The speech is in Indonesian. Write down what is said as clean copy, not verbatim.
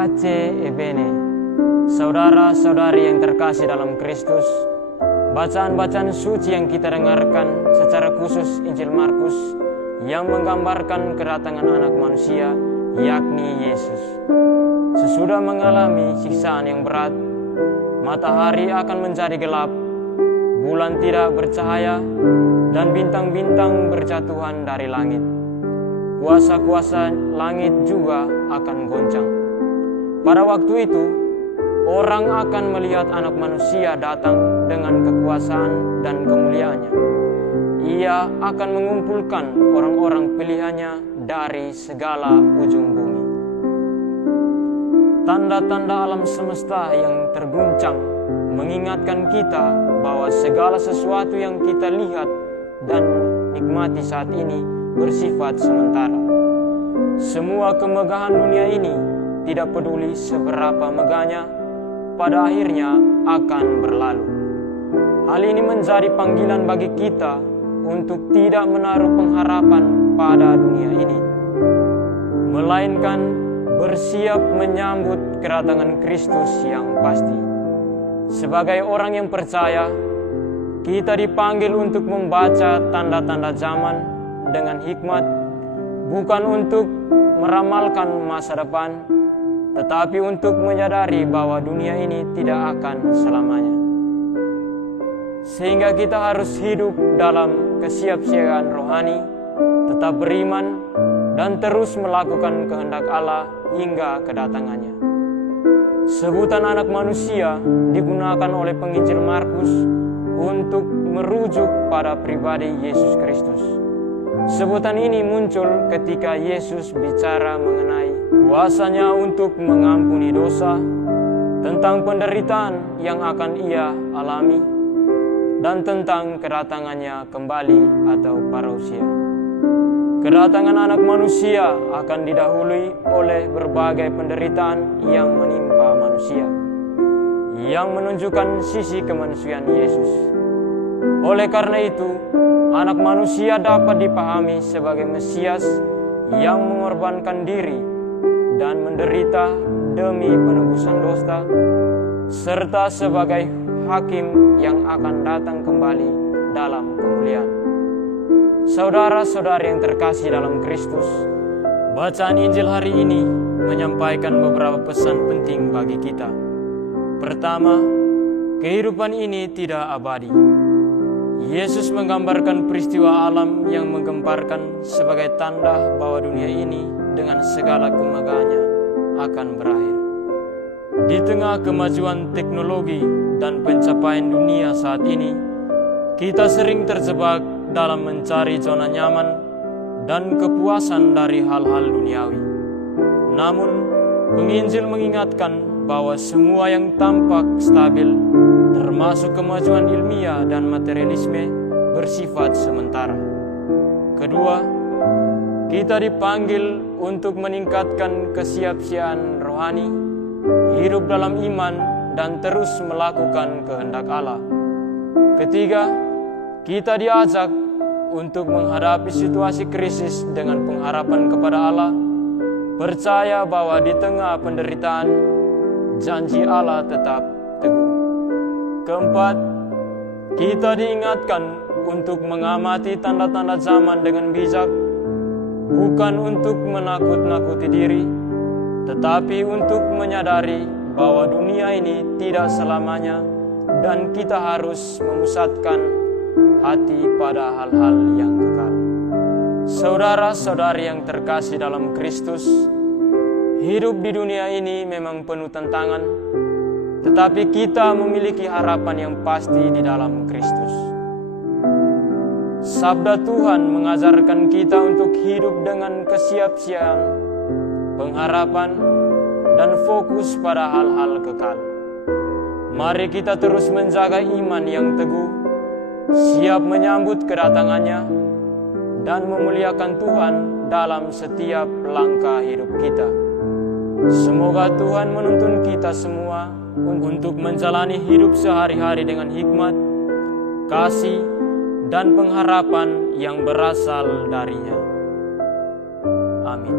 Pace e bene, saudara-saudari yang terkasih dalam Kristus, bacaan-bacaan suci yang kita dengarkan secara khusus Injil Markus yang menggambarkan kedatangan anak manusia, yakni Yesus. Sesudah mengalami siksaan yang berat, matahari akan menjadi gelap, bulan tidak bercahaya, dan bintang-bintang berjatuhan dari langit. Kuasa-kuasa langit juga akan goncang. Pada waktu itu, orang akan melihat anak manusia datang dengan kekuasaan dan kemuliaannya. Ia akan mengumpulkan orang-orang pilihannya dari segala ujung bumi. Tanda-tanda alam semesta yang terguncang mengingatkan kita bahwa segala sesuatu yang kita lihat dan nikmati saat ini bersifat sementara. Semua kemegahan dunia ini, tidak peduli seberapa megahnya, pada akhirnya akan berlalu. Hal ini menjadi panggilan bagi kita untuk tidak menaruh pengharapan pada dunia ini, melainkan bersiap menyambut kedatangan Kristus yang pasti. Sebagai orang yang percaya, kita dipanggil untuk membaca tanda-tanda zaman dengan hikmat, bukan untuk meramalkan masa depan, tetapi untuk menyadari bahwa dunia ini tidak akan selamanya. Sehingga kita harus hidup dalam kesiapsiagaan rohani, tetap beriman, dan terus melakukan kehendak Allah hingga kedatangannya. Sebutan anak manusia digunakan oleh penginjil Markus untuk merujuk pada pribadi Yesus Kristus. Sebutan ini muncul ketika Yesus bicara mengenai kuasanya untuk mengampuni dosa, tentang penderitaan yang akan ia alami, dan tentang kedatangannya kembali atau parousia. Kedatangan anak manusia akan didahului oleh berbagai penderitaan yang menimpa manusia, yang menunjukkan sisi kemanusiaan Yesus. Oleh karena itu, anak manusia dapat dipahami sebagai Mesias yang mengorbankan diri dan menderita demi penebusan dosa, serta sebagai hakim yang akan datang kembali dalam kemuliaan. Saudara-saudari yang terkasih dalam Kristus, bacaan Injil hari ini menyampaikan beberapa pesan penting bagi kita. Pertama, kehidupan ini tidak abadi. Yesus menggambarkan peristiwa alam yang menggemparkan sebagai tanda bahwa dunia ini dengan segala kemegahannya akan berakhir. Di tengah kemajuan teknologi dan pencapaian dunia saat ini, kita sering terjebak dalam mencari zona nyaman dan kepuasan dari hal-hal duniawi. Namun, penginjil mengingatkan bahwa semua yang tampak stabil, termasuk kemajuan ilmiah dan materialisme, bersifat sementara. Kedua, kita dipanggil untuk meningkatkan kesiapsiagaan rohani, hidup dalam iman, dan terus melakukan kehendak Allah. Ketiga, kita diajak untuk menghadapi situasi krisis dengan pengharapan kepada Allah, percaya bahwa di tengah penderitaan, janji Allah tetap teguh. Keempat, kita diingatkan untuk mengamati tanda-tanda zaman dengan bijak, bukan untuk menakut-nakuti diri, tetapi untuk menyadari bahwa dunia ini tidak selamanya dan kita harus memusatkan hati pada hal-hal yang kekal. Saudara-saudari yang terkasih dalam Kristus, hidup di dunia ini memang penuh tantangan, tetapi kita memiliki harapan yang pasti di dalam Kristus. Sabda Tuhan mengajarkan kita untuk hidup dengan kesiapsiagaan, pengharapan, dan fokus pada hal-hal kekal. Mari kita terus menjaga iman yang teguh, siap menyambut kedatangannya, dan memuliakan Tuhan dalam setiap langkah hidup kita. Semoga Tuhan menuntun kita semua untuk menjalani hidup sehari-hari dengan hikmat, kasih, dan pengharapan yang berasal darinya. Amin.